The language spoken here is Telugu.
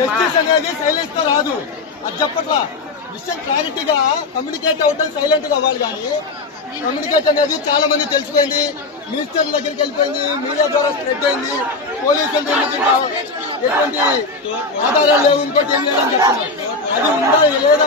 జస్టిస్ అనేది సైలెన్స్ తో రాదు. అది చెప్పట్లా. విషయం క్లారిటీగా కమ్యూనికేట్ అవటం సైలెంట్ గా అవ్వాలి. కానీ కమ్యూనికేట్ అనేది చాలా మంది తెలిసిపోయింది, మినిస్టర్ల దగ్గరికి వెళ్ళిపోయింది, మీడియా ద్వారా స్ప్రెడ్ అయింది. పోలీసులు ఎటువంటి ఆధారాలు లేవు, ఇంకోటి ఏం లేదని చెప్తున్నారు. అది ఉందా లేదా